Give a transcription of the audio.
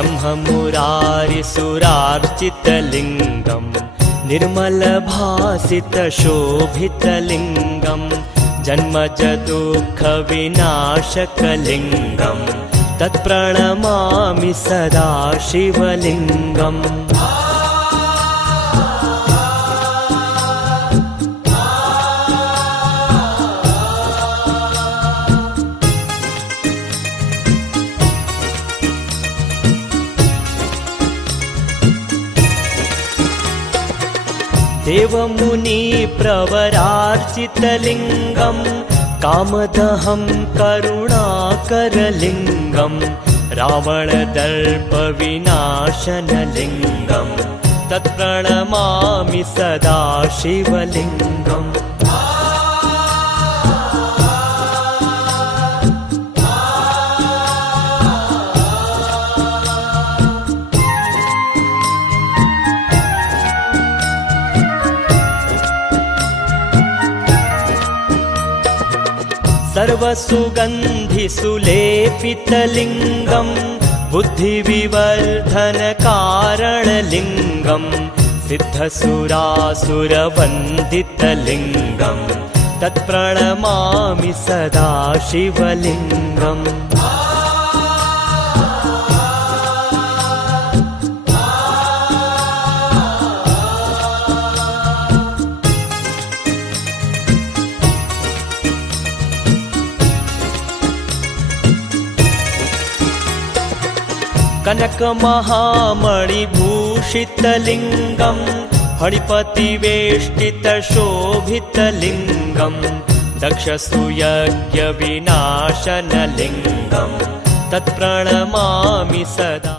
ब्रह्ममुरारिसुरार्चितलिङ्गम् निर्मलभासितशोभितलिङ्गम् जन्मज दुःखविनाशकलिङ्गम् तत्प्रणमामि सदा शिवलिङ्गम्। देवमुनिप्रवरार्चितलिङ्गम् कामदहं करुणाकरलिङ्गम् रावणदर्पविनाशनलिङ्गम् तत्प्रणमामि सदा शिवलिङ्गम्। सर्वसुगन्धिसुलेपितलिङ्गम् बुद्धिविवर्धनकारणलिङ्गम् सिद्धसुरासुरवन्दितलिङ्गम् तत्प्रणमामि सदा शिवलिङ्गम्। कनकमहामणिभूषितलिङ्गम् फणिपतिवेष्टितशोभितलिङ्गम् दक्षसूयज्ञविनाशनलिङ्गम् तत्प्रणमामि सदा।